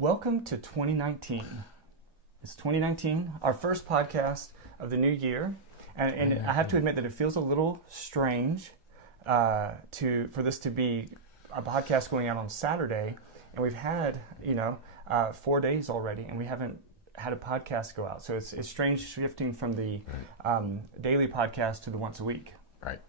Welcome to 2019. It's 2019, our first podcast of the new year, and I have to admit that it feels a little strange for this to be a podcast going out on Saturday, and we've had 4 days already, and we haven't had a podcast go out. So it's strange shifting from the daily podcast to the once a week. Right,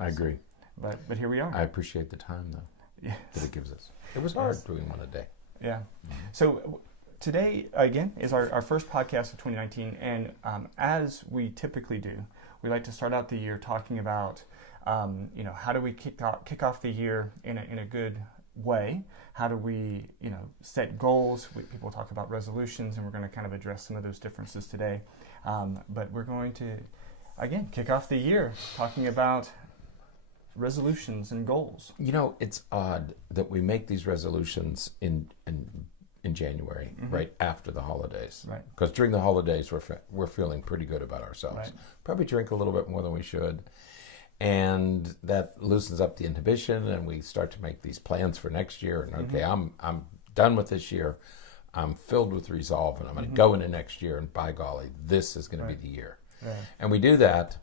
I agree. But here we are. I appreciate the time though that it gives us. It was hard doing one a day. Yeah. Mm-hmm. So today, again, is our first podcast of 2019, and as we typically do, we like to start out the year talking about, how do we kick off the year in a good way? How do we, set goals? People talk about resolutions, and we're going to kind of address some of those differences today. But we're going to, again, kick off the year talking about resolutions and goals. It's odd that we make these resolutions in January, mm-hmm. right after the holidays. Right. Because during the holidays, we're feeling pretty good about ourselves. Right. Probably drink a little bit more than we should. And that loosens up the inhibition, and we start to make these plans for next year. And okay, mm-hmm. I'm done with this year. I'm filled with resolve, and I'm going to go into next year, and by golly, this is going to be the year. Right. And we do that,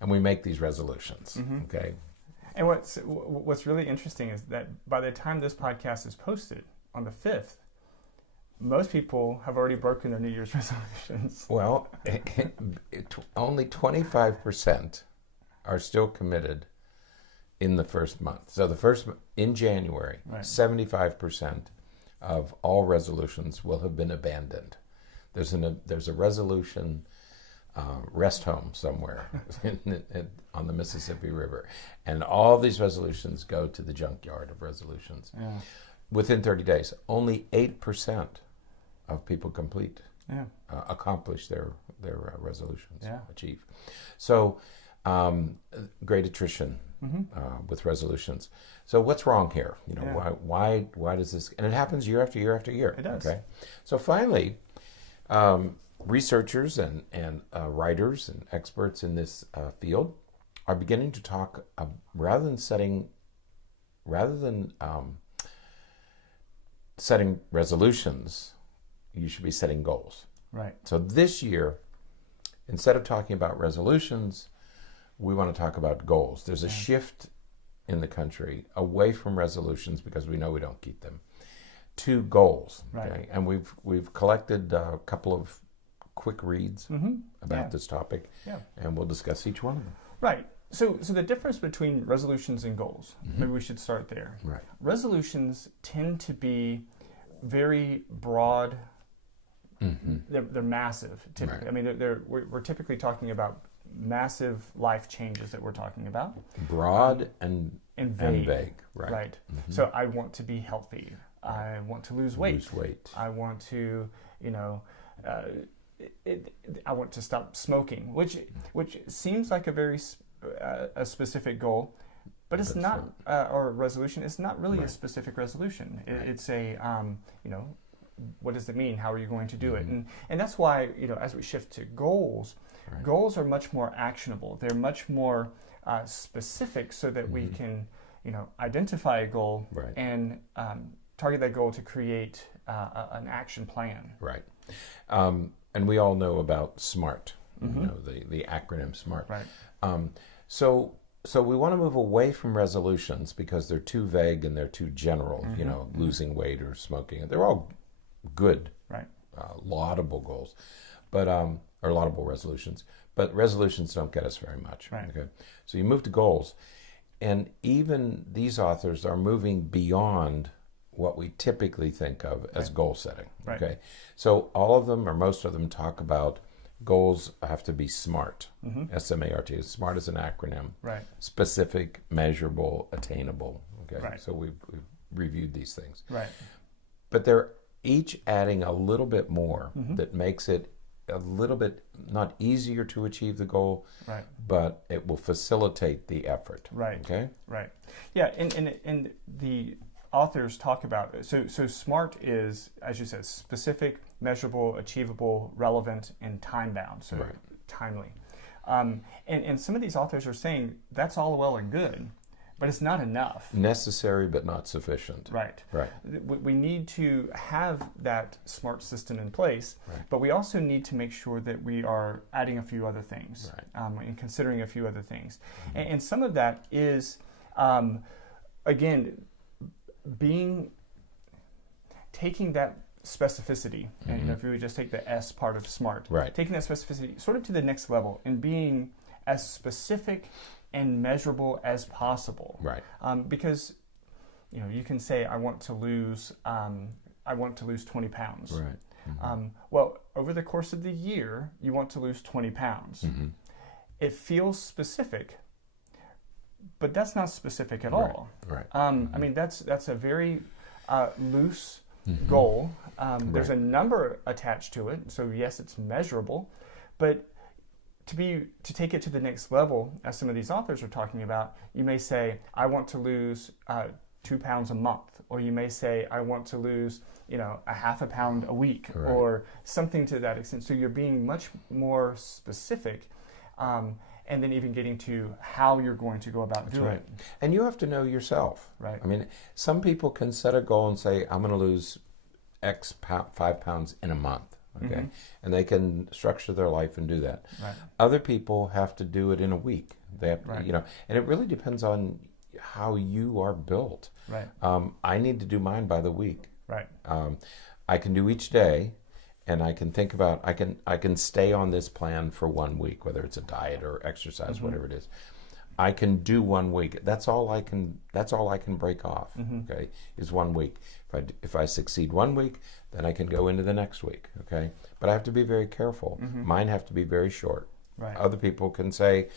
and we make these resolutions, mm-hmm. okay? And what's really interesting is that by the time this podcast is posted on the 5th, most people have already broken their New Year's resolutions. Well, only 25% are still committed in the first month. So in January, right. 75% of all resolutions will have been abandoned. There's a resolution rest home somewhere on the Mississippi River, and all these resolutions go to the junkyard of resolutions. Yeah. Within 30 days, only 8% of people accomplish their resolutions, achieve. So great attrition with resolutions. So what's wrong here? Why does this? And it happens year after year after year. It does. Okay. So finally, researchers and writers and experts in this field are beginning to talk rather than setting resolutions, you should be setting goals. Right. So this year, instead of talking about resolutions, we want to talk about goals. There's a shift in the country away from resolutions, because we know we don't keep them, to goals. Right. Okay? And we've collected a couple of quick reads about this topic, and we'll discuss each one of them. Right. So the difference between resolutions and goals, maybe we should start there. Right. Resolutions tend to be very broad. Mm-hmm. They're massive, typically. Right. I mean, we're typically talking about massive life changes that we're talking about. Broad and vague. Right. Right. Mm-hmm. So I want to be healthy. I want to lose weight. I want to, I want to stop smoking, which seems like a very a specific goal, but it's not, or resolution. It's not really a specific resolution. It's a, what does it mean? How are you going to do it? And that's why, as we shift to goals, goals are much more actionable. They're much more specific, so that we can, identify a goal and target that goal to create an action plan. Right. And we all know about SMART, the acronym SMART. Right. So we want to move away from resolutions because they're too vague and they're too general, losing weight or smoking. They're all good, laudable goals, but or laudable resolutions. But resolutions don't get us very much. Right. Okay. So you move to goals, and even these authors are moving beyond what we typically think of as goal setting. Right. Okay. So all of them, or most of them, talk about goals have to be SMART. SMART. SMART is an acronym. Right. Specific, measurable, attainable. Okay. Right. So we've reviewed these things. Right. But they're each adding a little bit more that makes it a little bit not easier to achieve the goal, but it will facilitate the effort. Right. Okay. Right. Yeah. And the authors talk about it. So SMART is, as you said, specific, measurable, achievable, relevant, and time-bound, so timely. And some of these authors are saying that's all well and good, but it's not enough. Necessary but not sufficient. Right. Right. We need to have that smart system in place, Right. but we also need to make sure that we are adding a few other things, and considering a few other things. And some of that is, again, taking that specificity, and if we just take the S part of SMART, taking that specificity sort of to the next level and being as specific and measurable as possible. Right. Because, you can say, I want to lose 20 pounds. Right. Well, over the course of the year, you want to lose 20 pounds. It feels specific, but that's not specific at all. Right. I mean, that's a very loose goal. There's a number attached to it, so yes, it's measurable, but to take it to the next level, as some of these authors are talking about, you may say, I want to lose 2 pounds a month, or you may say, I want to lose, a half a pound a week, or something to that extent. So you're being much more specific, and then even getting to how you're going to go about doing it. And you have to know yourself. Right. I mean, some people can set a goal and say, I'm going to lose X 5 pounds in a month. Okay. And they can structure their life and do that. Right. Other people have to do it in a week. They have, Right. And it really depends on how you are built. Right. I need to do mine by the week. Right. I can do each day, and I can think about, I can stay on this plan for 1 week, whether it's a diet or exercise, whatever it is. I can do 1 week. That's all I can break off. Okay, is 1 week. If I succeed 1 week, then I can go into the next week. Okay, but I have to be very careful. Mine have to be very short. Right. Other people can say,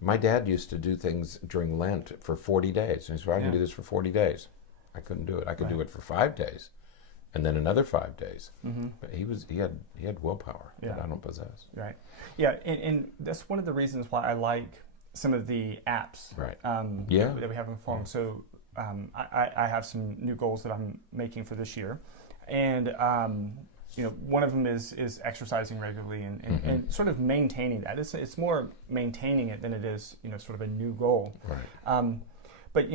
my dad used to do things during Lent for 40 days. And he said, I can do this for 40 days. I couldn't do it. I could do it for 5 days, and then another 5 days. But he had willpower that I don't possess. Right. Yeah, and that's one of the reasons why I like some of the apps that we have on the phone. So I have some new goals that I'm making for this year, and one of them is exercising regularly and sort of maintaining that. It's more maintaining it than it is sort of a new goal. Right. But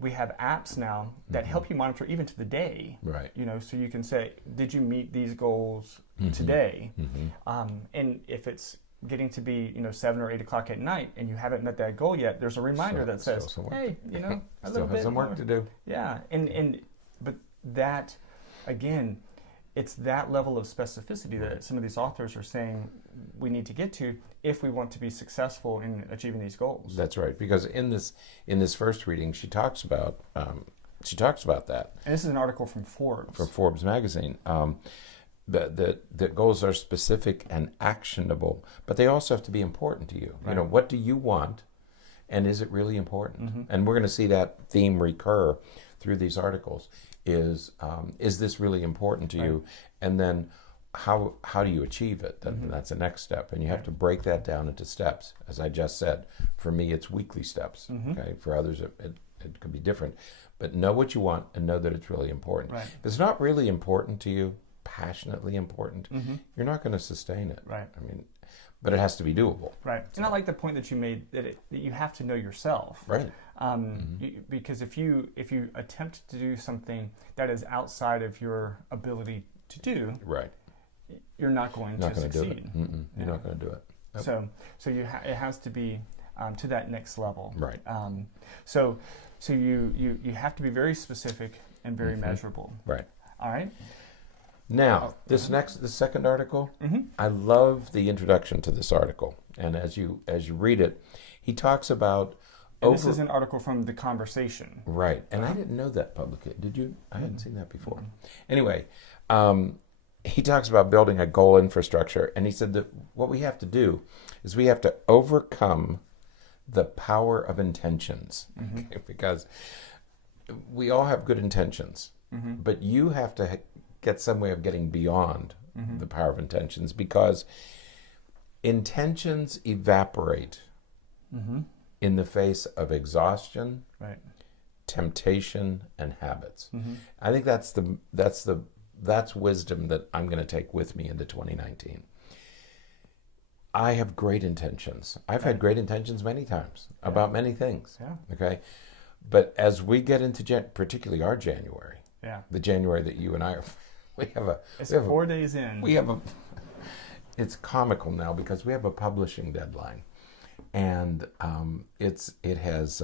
we have apps now that help you monitor even to the day. Right. So you can say, did you meet these goals today? And if it's getting to be 7 or 8 o'clock at night and you haven't met that goal yet, there's a reminder that says, hey, a little bit some work to do. Yeah. But that, again, it's that level of specificity that some of these authors are saying we need to get to if we want to be successful in achieving these goals. That's right, because in this first reading, she talks about that. And this is an article from Forbes. From Forbes magazine. That goals are specific and actionable, but they also have to be important to you. Right. What do you want, and is it really important? And we're going to see that theme recur through these articles. Is this really important to you? And then how do you achieve it? That's the next step, and you have to break that down into steps. As I just said, for me, it's weekly steps. Okay, for others, it could be different. But know what you want and know that it's really important. Right. If it's not really important to you, passionately important, you're not going to sustain it. Right. I mean, but it has to be doable. Right. And I like the point that you made that you have to know yourself. Right. Because if you attempt to do something that is outside of your ability to do, right, you're not going to succeed. You're not going to do it. Nope. So it has to be to that next level. Right. So you have to be very specific and very measurable. Right. All right. Now, the second article, I love the introduction to this article, and as you read it, he talks about. This is an article from The Conversation. Right, and I didn't know that publicly. Did you? I hadn't seen that before. Anyway, he talks about building a goal infrastructure, and he said that what we have to do is we have to overcome the power of intentions, because we all have good intentions, but you have to get some way of getting beyond the power of intentions, because intentions evaporate in the face of exhaustion, temptation, and habits. I think that's wisdom that I'm going to take with me into 2019. I have great intentions. I've had great intentions many times about many things. Yeah. Okay, But as we get into particularly our January, Yeah. the January that you and I are, It's 4 days in. It's comical now because we have a publishing deadline, and it has,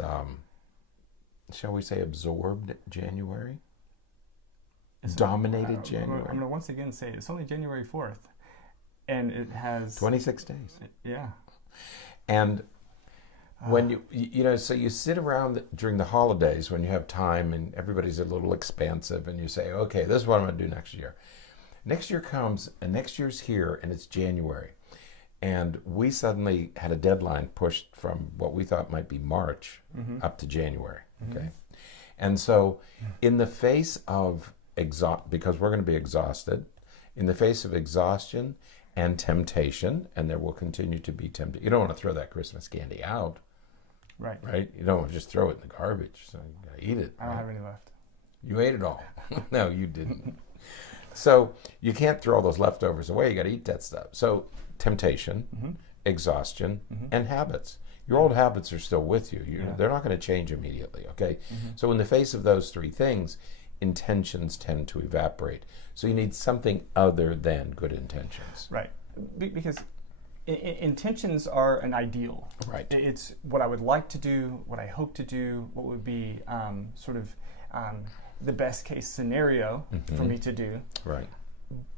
shall we say, absorbed January, dominated January. I'm going to once again say it's only January 4th, and it has 26 days. Yeah. And when so you sit around during the holidays when you have time and everybody's a little expansive, and you say, okay, this is what I'm going to do next year. Next year comes, and next year's here, and it's January. And we suddenly had a deadline pushed from what we thought might be March up to January. Okay. And so in the face of because we're going to be exhausted, in the face of exhaustion and temptation, and there will continue to be temptation. You don't want to throw that Christmas candy out. Right? You don't want to just throw it in the garbage. So you got to eat it. I don't have any left. You ate it all. No, you didn't. So you can't throw all those leftovers away. You got to eat that stuff. So temptation, exhaustion, and habits. Your old habits are still with you. They're not going to change immediately, okay? So in the face of those three things, intentions tend to evaporate. So you need something other than good intentions. Right. Because intentions are an ideal. Right. It's what I would like to do, what I hope to do, what would be the best case scenario for me to do. Right.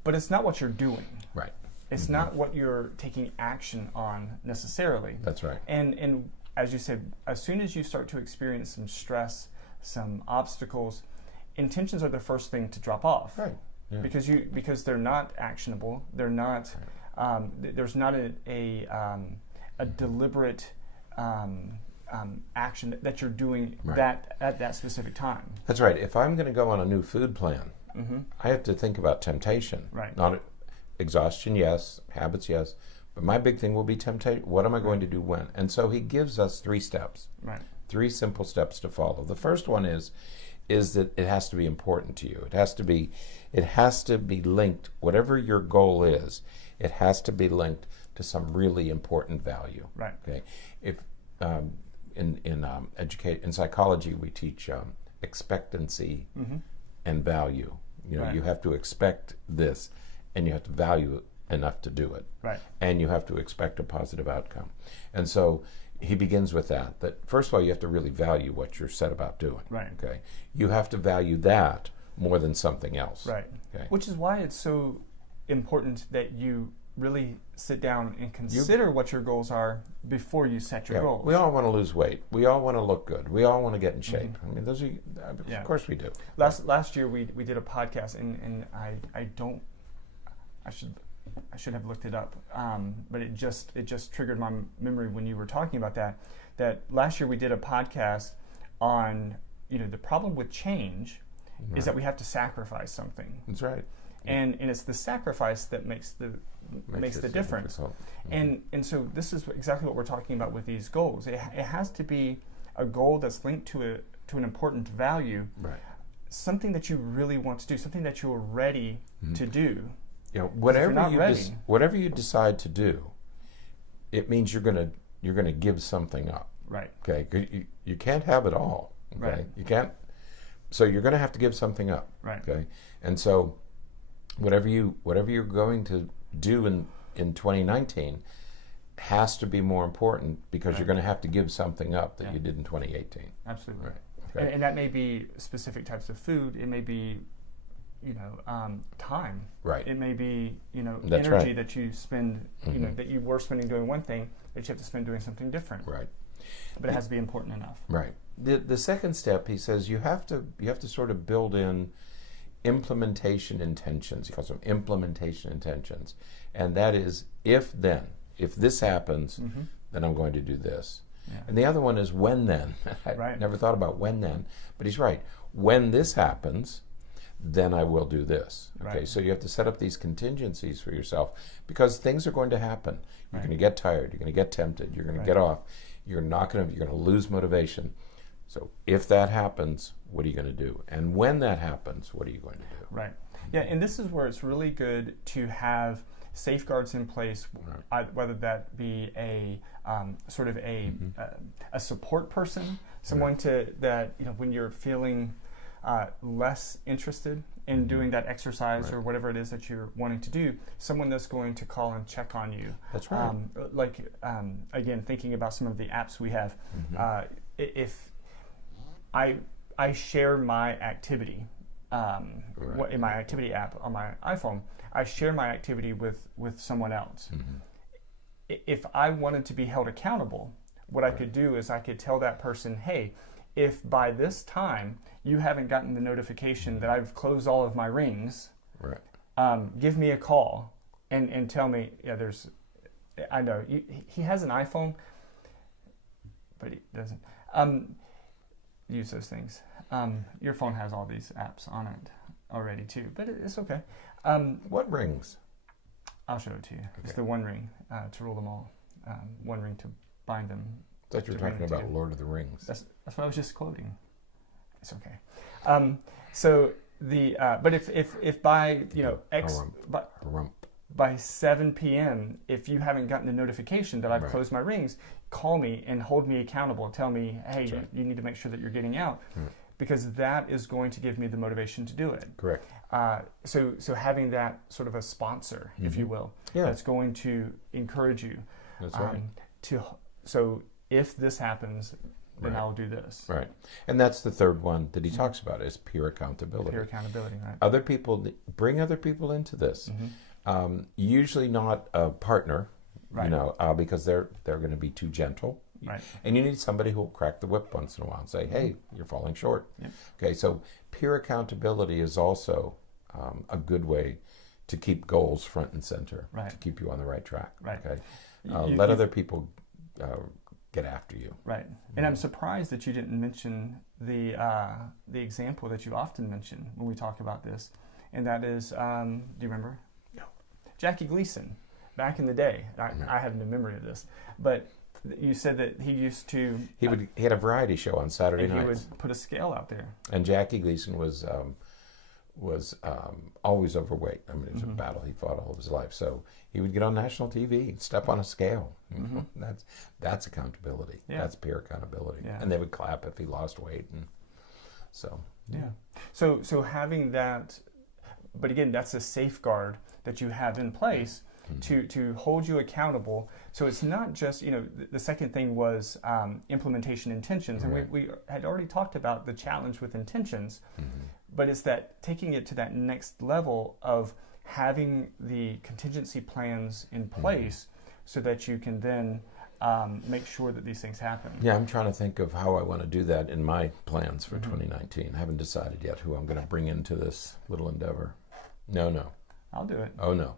But it's not what you're doing. Right. It's not what you're taking action on necessarily. That's right. And as you said, as soon as you start to experience some stress, some obstacles, intentions are the first thing to drop off. Right. Yeah. Because they're not actionable. They're not. There's not a deliberate action that you're doing that at that specific time. That's right. If I'm going to go on a new food plan, I have to think about temptation. Right. Not exhaustion, yes. Habits, yes. But my big thing will be temptation. What am I going to do when? And so he gives us 3 steps. Right. 3 simple steps to follow. The first one is that it has to be important to you. It has to be linked. Whatever your goal is, it has to be linked to some really important value. Right. Okay. If in psychology we teach expectancy and value. You have to expect this, and you have to value it enough to do it. Right. And you have to expect a positive outcome. And so he begins with that first of all, you have to really value what you're set about doing. Right. Okay. You have to value that more than something else. Right. Okay. Which is why it's so important that you really sit down and consider what your goals are before you set your goals. We all want to lose weight. We all want to look good. We all want to get in shape. I mean, those are, of course we do. Last year we did a podcast, and I should have looked it up, but it just triggered my memory when you were talking about that last year we did a podcast on the problem with change is that we have to sacrifice something. That's right. And it's the sacrifice that makes the difference. And so this is exactly what we're talking about with these goals. It has to be a goal that's linked to an important value, right? Something that you really want to do, something that you're ready to do. Whatever you decide to do, it means you're gonna give something up. Right. Okay. You can't have it all. Okay. Right. You can't. So you're going to have to give something up. Right. Okay. And so whatever you're going to do in 2019 has to be more important because you're going to have to give something up that you did in 2018. Absolutely. Right. Okay. And that may be specific types of food. It may be time. Right. It may be That's energy right. that you spend that you were spending doing one thing that you have to spend doing something different. Right. But it has to be important enough. Right. The second step, he says, you have to sort of build in implementation intentions. He calls them implementation intentions, and that is if this happens, then I'm going to do this. Yeah. And the other one is when then. I never thought about when then, but he's right. When this happens, then I will do this. Okay, so you have to set up these contingencies for yourself because things are going to happen. You're going to get tired. You're going to get tempted. You're going to get off. You're going to lose motivation. So if that happens, what are you going to do? And when that happens, what are you going to do? Right. Yeah, and this is where it's really good to have safeguards in place, whether that be a sort of a support person, someone that when you're feeling less interested in doing that exercise or whatever it is that you're wanting to do, someone that's going to call and check on you. That's right. Again, thinking about some of the apps we have, if I share my activity in my activity app on my iPhone, I share my activity with someone else. If I wanted to be held accountable, what I could do is I could tell that person, hey, if by this time you haven't gotten the notification that I've closed all of my rings, give me a call and tell me, I know he has an iPhone, but he doesn't use those things. Your phone has all these apps on it already too, but it's okay. What rings? I'll show it to you. Okay. It's the One Ring to rule them all. One ring to bind them. I thought you were talking about Lord of the Rings. That's what I was just quoting. It's okay. So the but if by by 7 p.m. if you haven't gotten the notification that I've closed my rings, call me and hold me accountable. Tell me, hey, you need to make sure that you're getting out, because that is going to give me the motivation to do it. Correct. So having that sort of a sponsor, if you will, that's going to encourage you. That's right. So if this happens, then I'll do this. Right. And that's the third one that he talks about, is peer accountability. Peer accountability, right. Other people, bring other people into this. Usually not a partner, because they're going to be too gentle. Right. And you need somebody who will crack the whip once in a while and say, hey, you're falling short. Yep. Okay, so peer accountability is also a good way to keep goals front and center, to keep you on the right track. Right. Okay. Let other people get after you. Right. And I'm surprised that you didn't mention the example that you often mention when we talk about this, and that is, do you remember? No. Jackie Gleason, back in the day. I have no memory of this, but you said that he used to. He had a variety show on Saturday nights. He would put a scale out there. And Jackie Gleason was always overweight. I mean, it was a battle he fought all of his life. So he would get on national TV and step on a scale. That's accountability. Yeah. That's peer accountability. Yeah. And they would clap if he lost weight. And so So having that, but again, that's a safeguard that you have in place to hold you accountable. So it's not just, the second thing was implementation intentions. And we had already talked about the challenge with intentions, but it's that taking it to that next level of having the contingency plans in place so that you can then make sure that these things happen. Yeah, I'm trying to think of how I want to do that in my plans for 2019. I haven't decided yet who I'm going to bring into this little endeavor. No. I'll do it. Oh, no.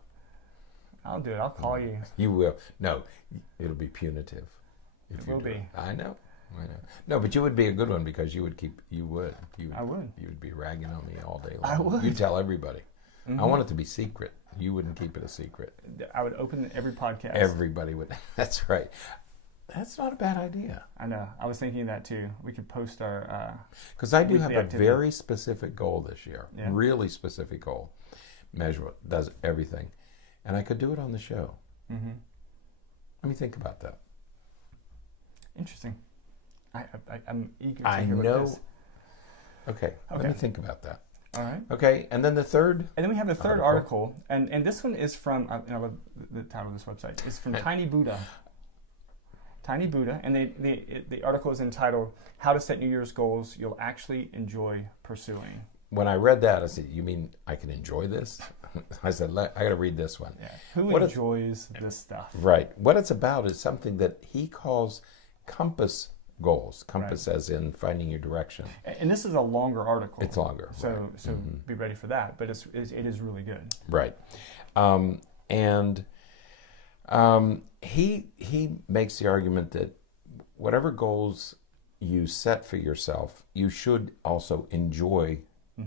I'll do it. I'll call you. You will. No, it'll be punitive. It will be. I know. No, but you would be a good one because I would. You would be ragging on me all day long. I would. You'd tell everybody. I want it to be secret. You wouldn't keep it a secret. I would open every podcast. Everybody would. That's right. That's not a bad idea. I know. I was thinking that too. We could post our. Because I do have a very specific goal this year. Yeah. Really specific goal. Measurable. Does everything. And I could do it on the show. Let me think about that. Interesting. I'm eager to hear what it is. Okay. Let me think about that. All right. Okay, and then the third. And then we have the third article, and this one is from. I love the title of this website. It's from Tiny Buddha. Tiny Buddha, and the article is entitled "How to Set New Year's Goals You'll Actually Enjoy Pursuing." When I read that, I said, "You mean I can enjoy this?" I said, "I got to read this one." Yeah. Who enjoys this stuff? Right. What it's about is something that he calls compass goals. Compass as in finding your direction. And this is a longer article. It's longer. So be ready for that. But it is really good. Right. He makes the argument that whatever goals you set for yourself, you should also enjoy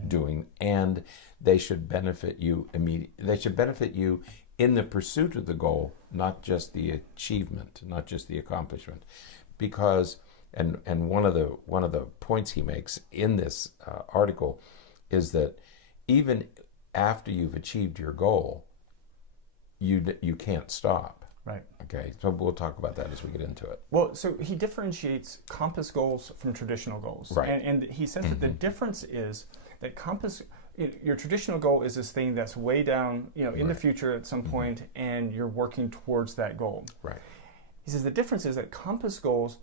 doing, and they should benefit you immediately. They should benefit you in the pursuit of the goal, not just the achievement, not just the accomplishment. Because and one of the points he makes in this article is that even after you've achieved your goal, you can't stop. Right. Okay, so we'll talk about that as we get into it. Well, so he differentiates compass goals from traditional goals. Right. And he says that the difference is that your traditional goal is this thing that's way down, in the future at some point, and you're working towards that goal. Right. He says the difference is that compass goals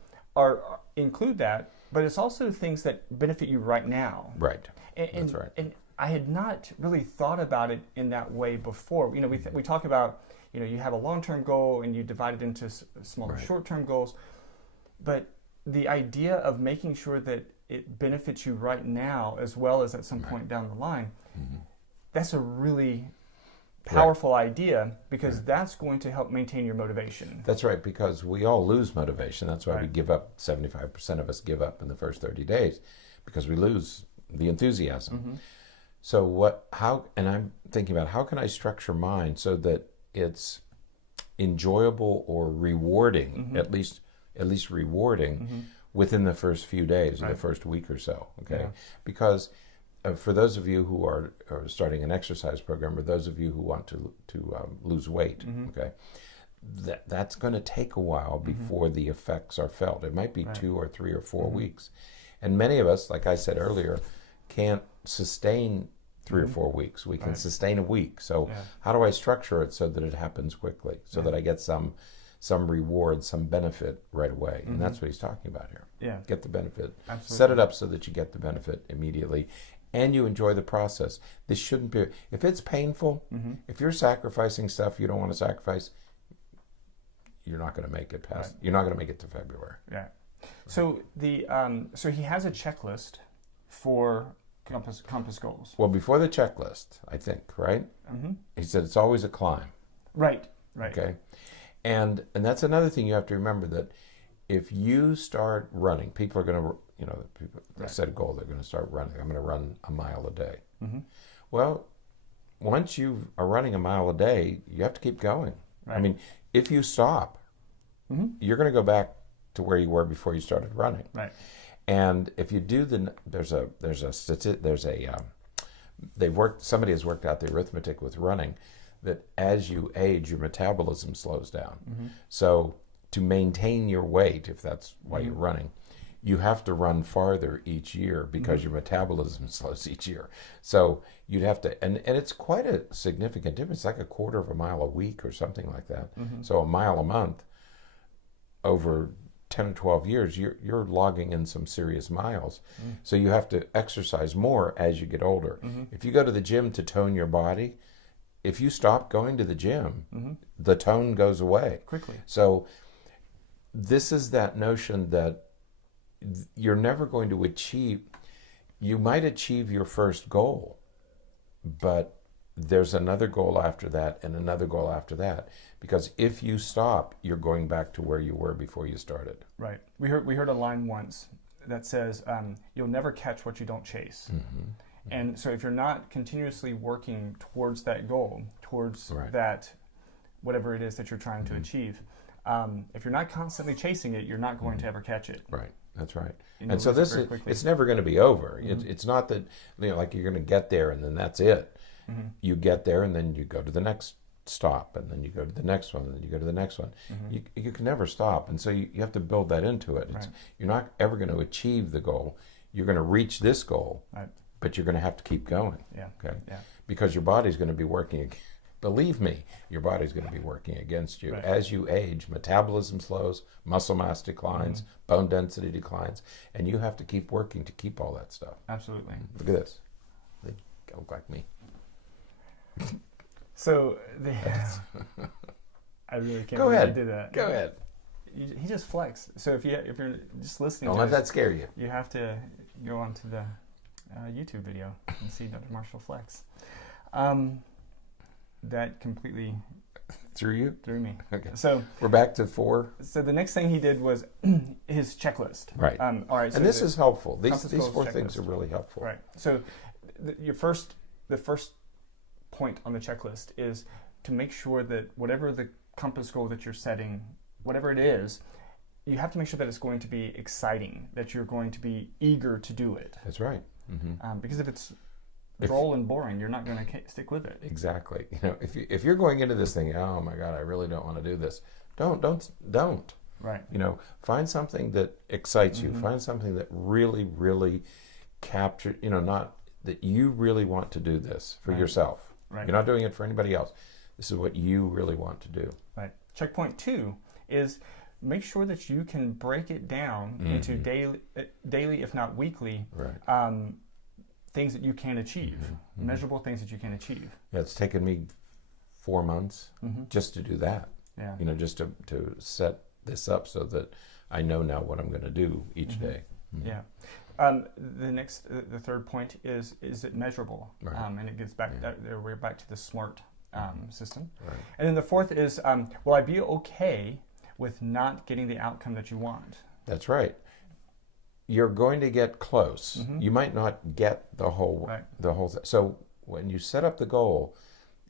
include that, but it's also things that benefit you right now. Right. And, That's right. And I had not really thought about it in that way before. We talk about, you have a long-term goal and you divide it into smaller short-term goals, but the idea of making sure that it benefits you right now as well as at some point down the line, that's a really powerful idea, because that's going to help maintain your motivation. That's right, because we all lose motivation. That's why we give up. 75% of us give up in the first 30 days because we lose the enthusiasm. So and I'm thinking about, how can I structure mine so that it's enjoyable or rewarding, at least rewarding within the first few days or the first week or so, okay? Because for those of you who are starting an exercise program, or those of you who want to lose weight, okay, that's going to take a while before the effects are felt. It might be 2 or 3 or 4 weeks. And many of us, like I said earlier, can't sustain 3 or 4 weeks. We can sustain a week. So how do I structure it so that it happens quickly, so that I get some reward, some benefit right away? And that's what he's talking about here. Yeah. Get the benefit. Absolutely. Set it up so that you get the benefit immediately and you enjoy the process. This shouldn't be, if it's painful, if you're sacrificing stuff you don't want to sacrifice, you're not going to make it past, you're not going to make it to February. Yeah. So so he has a checklist for compass goals. Well, before the checklist, I think, right? He said it's always a climb. Right. Okay. And that's another thing you have to remember, that if you start running, people are going to, people set a goal, they're going to start running. I'm going to run a mile a day. Well, once you are running a mile a day, you have to keep going. Right. I mean, if you stop, you're going to go back to where you were before you started running. Right. And if you do somebody has worked out the arithmetic with running, that as you age, your metabolism slows down. So to maintain your weight, if that's why you're running, you have to run farther each year because your metabolism slows each year. So you'd have to, and it's quite a significant difference, like a quarter of a mile a week or something like that. So a mile a month over 10 or 12 years, you're logging in some serious miles. So you have to exercise more as you get older. If you go to the gym to tone your body, if you stop going to the gym, the tone goes away quickly. So this is that notion that you're never going to achieve, you might achieve your first goal, but there's another goal after that and another goal after that. Because if you stop, you're going back to where you were before you started. Right. We heard a line once that says, you'll never catch what you don't chase. And so if you're not continuously working towards that goal, towards that, whatever it is that you're trying to achieve, if you're not constantly chasing it, you're not going to ever catch it. Right. That's right. And so this is, it's never going to be over. It's not that, like you're going to get there and then that's it. You get there and then you go to the next stop, and then you go to the next one, and then you go to the next one. You can never stop, and so you have to build that into it. You're not ever going to achieve the goal. You're going to reach this goal, but you're going to have to keep going. Because your body's going to be working. Believe me, your body's going to be working against you. As you age, metabolism slows, muscle mass declines, bone density declines, and you have to keep working to keep all that stuff. Absolutely. Look at this. They look like me. So I really can't Go ahead. do that. Go ahead. He just flexed. So if you're just listening, Don't let that scare you. You have to go onto the YouTube video and see Dr. Marshall flex. That completely threw me. Okay. So we're back to 4. So the next thing he did was his checklist. Right. All right. So and this is helpful. These 4 checklist. things are really helpful. Right. So the first point on the checklist is to make sure that whatever the compass goal that you're setting, whatever it is, you have to make sure that it's going to be exciting, that you're going to be eager to do it. That's right. Because if it's droll and boring, you're not going to stick with it. Exactly. If you're going into this thing, oh my God, I really don't want to do this. Don't. Right. Find something that excites you. Find something that really, really captures. Not that you really want to do this for yourself. Right. You're not doing it for anybody else. This is what you really want to do. Right. Checkpoint 2 is make sure that you can break it down into daily, if not weekly, things that you can achieve, measurable things that you can achieve. Yeah, it's taken me 4 months just to do that. Yeah. Just to set this up so that I know now what I'm going to do each day. Yeah. The third point is it measurable? Right. And it gets back, we're back to the SMART system. Right. And then the fourth is, will I be okay with not getting the outcome that you want? That's right. You're going to get close. You might not get the whole So when you set up the goal,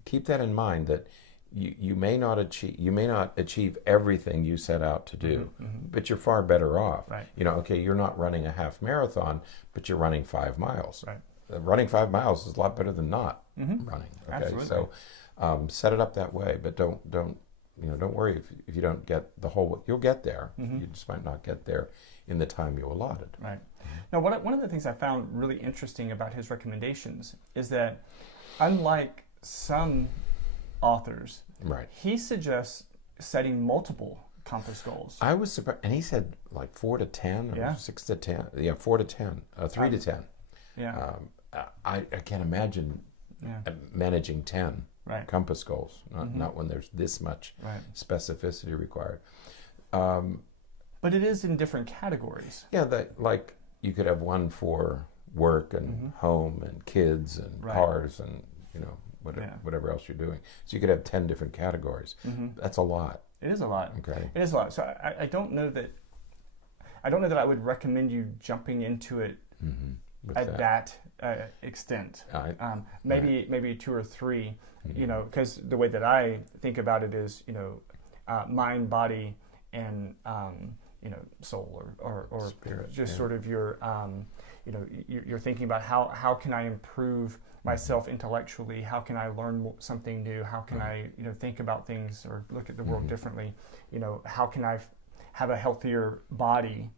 keep that in mind that you may not achieve everything you set out to do, but you're far better off. Right. You're not running a half marathon, but you're running 5 miles. Right. Running 5 miles is a lot better than not running. Okay, Absolutely. so set it up that way, but don't worry if you don't get the whole. You'll get there. You just might not get there in the time you allotted. Right. Now, one of the things I found really interesting about his recommendations is that, unlike some authors, he suggests setting multiple compass goals. I was surprised, and he said like 4 to 10, or 6 to 10. Yeah, 4 to 10, 3 to 10. Yeah. I can't imagine managing 10 compass goals, not when there's this much specificity required. But it is in different categories. Yeah, like you could have one for work and home and kids and cars and whatever else you're doing. So you could have 10 different categories. That's a lot. It is a lot. Okay. It is a lot. So I don't know that I would recommend you jumping into it at that extent. Maybe 2 or 3. Because the way that I think about it is mind, body, and soul or spirit, just sort of your you're thinking about how can I improve myself intellectually, how can I learn something new, how can I think about things or look at the world differently, how can I have a healthier body,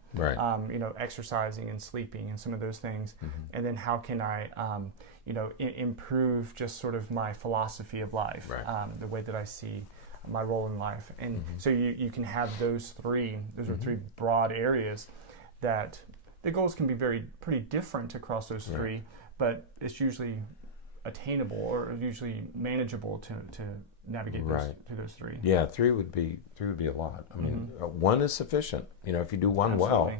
exercising and sleeping and some of those things, and then how can I improve just sort of my philosophy of life, the way that I see my role in life. And so you can have those three. Those are 3 broad areas that the goals can be pretty different across those 3, but it's usually attainable or usually manageable to navigate through those 3. Yeah, 3 would be a lot. I mean, 1 is sufficient. If you do 1 well,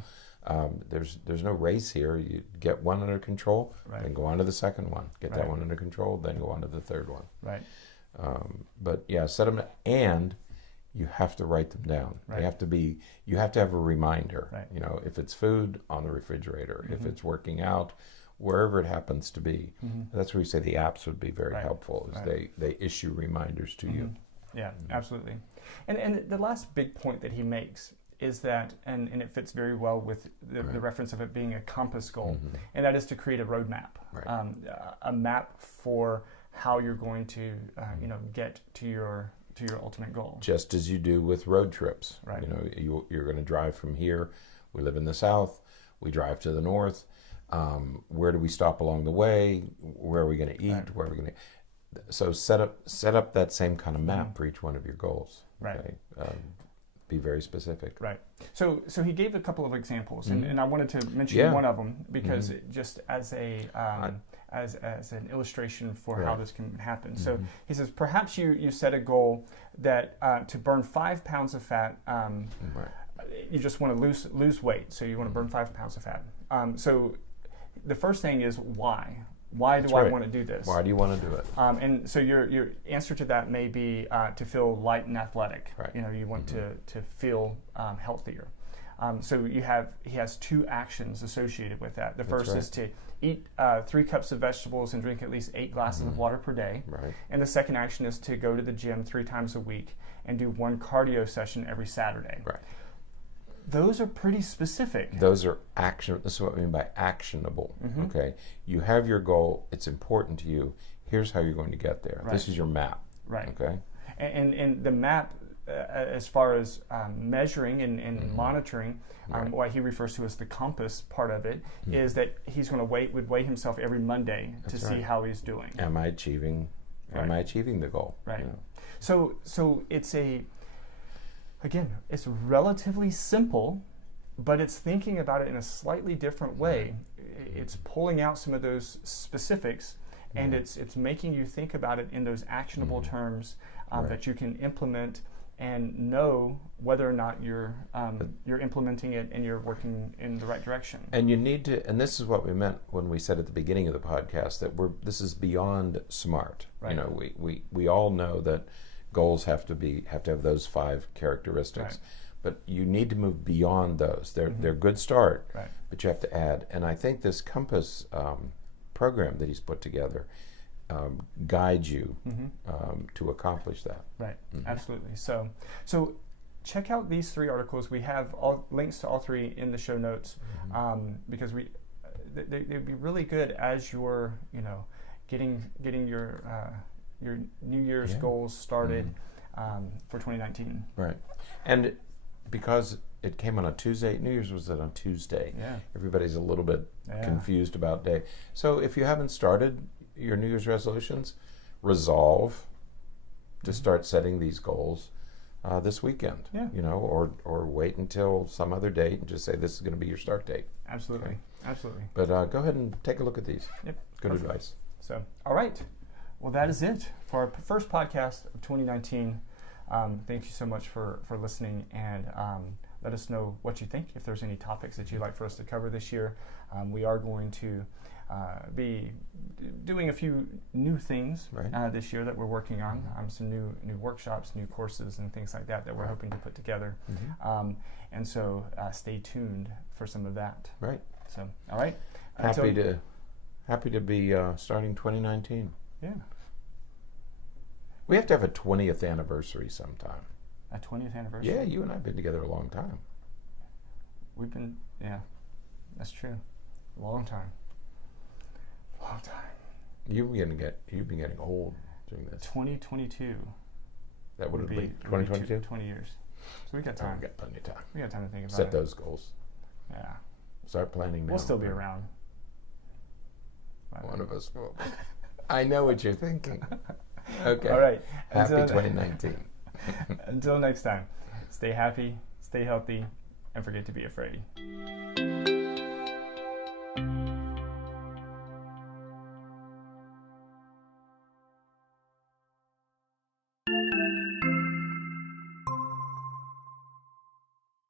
there's no race here. You get 1 under control, then go on to the second one. Get that one under control, then go on to the third one. Right. But yeah, set them, and you have to write them down. They have to be. You have to have a reminder. Right. If it's food, on the refrigerator. If it's working out, wherever it happens to be. That's where we say the apps would be very helpful. Is they issue reminders to you. Yeah, absolutely. And the last big point that he makes is that, and it fits very well with the reference of it being a compass goal, and that is to create a roadmap, a map for how you're going to get to your ultimate goal. Just as you do with road trips. Right. You're going to drive from here. We live in the south. We drive to the north. Where do we stop along the way? Where are we going to eat? Where are we going to? So set up that same kind of map for each one of your goals. Right. Okay? Be very specific. Right. So he gave a couple of examples, and I wanted to mention one of them because just as a as an illustration for how this can happen. So he says, perhaps you set a goal that to burn 5 pounds of fat. You just want to lose weight, so you want to burn 5 pounds of fat. So the first thing is why. Why do I want to do this? Why do you want to do it? And so your answer to that may be to feel light and athletic. Right. You want to feel healthier. So he has 2 actions associated with that. The first is to eat 3 cups of vegetables and drink at least 8 glasses of water per day. Right. And the second action is to go to the gym 3 times a week and do 1 cardio session every Saturday. Right. those are pretty specific. Those are action. This is what I mean by actionable. Okay, you have your goal. It's important to you. Here's how you're going to get there. Right. This is your map. Right. Okay. And the map, as far as measuring and monitoring, what he refers to as the compass part of it, is that he's going to weigh himself every Monday to see how he's doing. Am I achieving? Right. Am I achieving the goal? Right. You know? So it's it's relatively simple, but it's thinking about it in a slightly different way. It's pulling out some of those specifics, and it's making you think about it in those actionable terms that you can implement and know whether or not you're implementing it and you're working in the right direction. And you need to, and this is what we meant when we said at the beginning of the podcast that this is beyond smart. Right. You know, we all know that goals have to have those 5 characteristics, but you need to move beyond those. They're a good start, but you have to add. And I think this compass program that he's put together guides you to accomplish that. Right, absolutely. So check out these 3 articles. We have links to all 3 in the show notes, because they'd be really good as you're getting your New Year's goals started for 2019. Right, and because it came on a Tuesday, New Year's was on Tuesday. Yeah, everybody's a little bit confused about day. So if you haven't started your New Year's resolutions, resolve to start setting these goals this weekend. Yeah. Or wait until some other date and just say this is going to be your start date. Absolutely, okay. Absolutely. But go ahead and take a look at these. Yep. Good advice. So, all right. Well, that is it for our first podcast of 2019. Thank you so much for listening, and let us know what you think. If there's any topics that you'd like for us to cover this year, we are going to be doing a few new things this year that we're working on. Some new workshops, new courses, and things like that we're hoping to put together. And so stay tuned for some of that. Right. So, all right. Happy to be starting 2019. Yeah. We have to have a 20th anniversary sometime. A 20th anniversary? Yeah, you and I have been together a long time. That's true. A long time. Long time. You've been getting old doing this. 2022. That would be 2022? 20 years. So we got time. We got plenty of time. We got time to think about Set it. those goals. Yeah. Start planning now. We'll still be around. One of us will. I know what you're thinking. Okay. All right. Happy 2019. Until next time, stay happy, stay healthy, and forget to be afraid.